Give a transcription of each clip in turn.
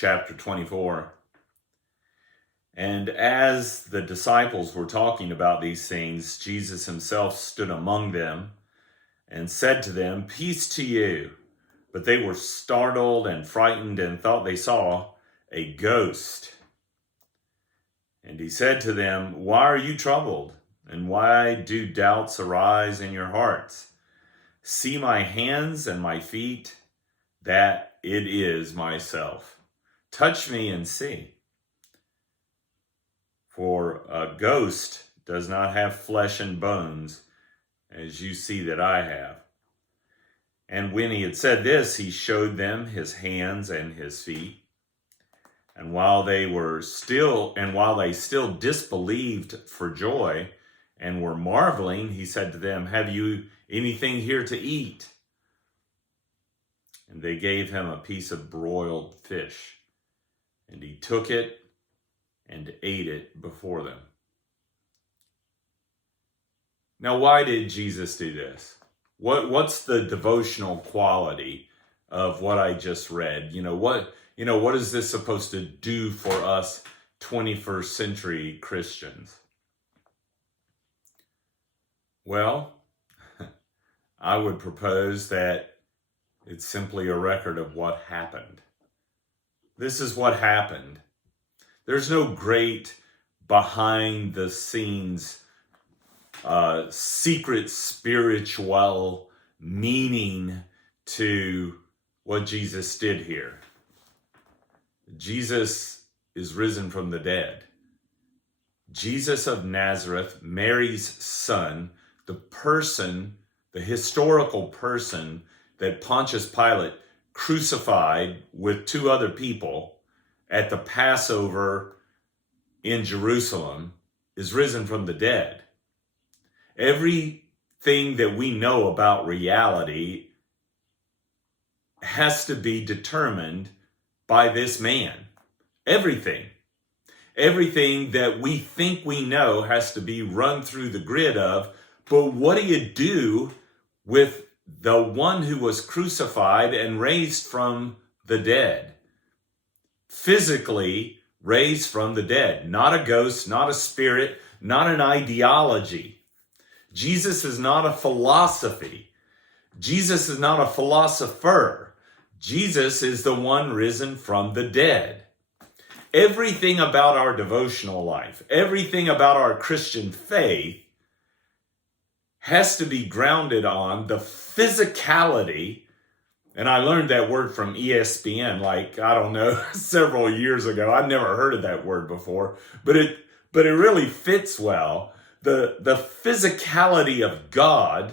chapter 24. And as the disciples were talking about these things, Jesus himself stood among them and said to them, "Peace to you." But they were startled and frightened and thought they saw a ghost. And he said to them, "Why are you troubled? And why do doubts arise in your hearts? See my hands and my feet, that it is myself. Touch me and see. For a ghost does not have flesh and bones, as you see that I have." And when he had said this, he showed them his hands and his feet. And while they still disbelieved for joy and were marveling, he said to them, "Have you anything here to eat?" And they gave him a piece of broiled fish, and he took it and ate it before them. Now, why did Jesus do this? What's the devotional quality of what I just read? What is this supposed to do for us 21st century Christians? Well, I would propose that it's simply a record of what happened. This is what happened. There's no great behind the scenes secret spiritual meaning to what Jesus did here. Jesus is risen from the dead. Jesus of Nazareth, Mary's son, the historical person that Pontius Pilate crucified with two other people at the Passover in Jerusalem, is risen from the dead. Everything that we know about reality has to be determined by this man. Everything that we think we know has to be run through the grid of, but what do you do with the one who was crucified and raised from the dead? Physically raised from the dead, not a ghost, not a spirit, not an ideology. Jesus is not a philosophy. Jesus is not a philosopher. Jesus is the one risen from the dead. Everything about our devotional life, everything about our Christian faith has to be grounded on the physicality. And I learned that word from ESPN, several years ago. I'd never heard of that word before, but it really fits well. The physicality of God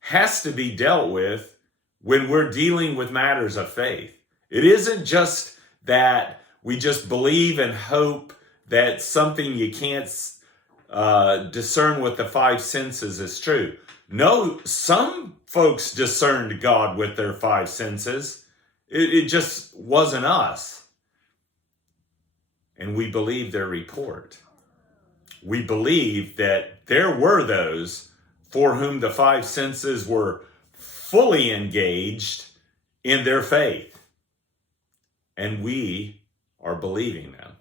has to be dealt with when we're dealing with matters of faith. It isn't just that we just believe and hope that something you can't discern with the five senses is true. No, some folks discerned God with their five senses. It just wasn't us. And we believe their report. We believe that there were those for whom the five senses were fully engaged in their faith. And we are believing them.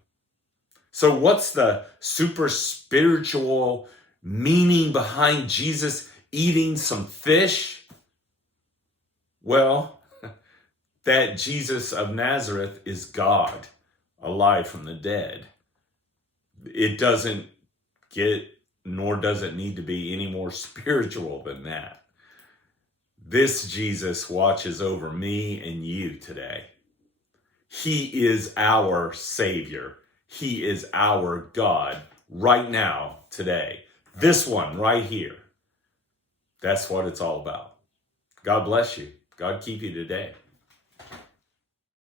So what's the super spiritual meaning behind Jesus eating some fish? Well, that Jesus of Nazareth is God, alive from the dead. It doesn't nor does it need to be any more spiritual than that. This Jesus watches over me and you today. He is our Savior. He is our God right now, today. This one right here. That's what it's all about. God bless you. God keep you today.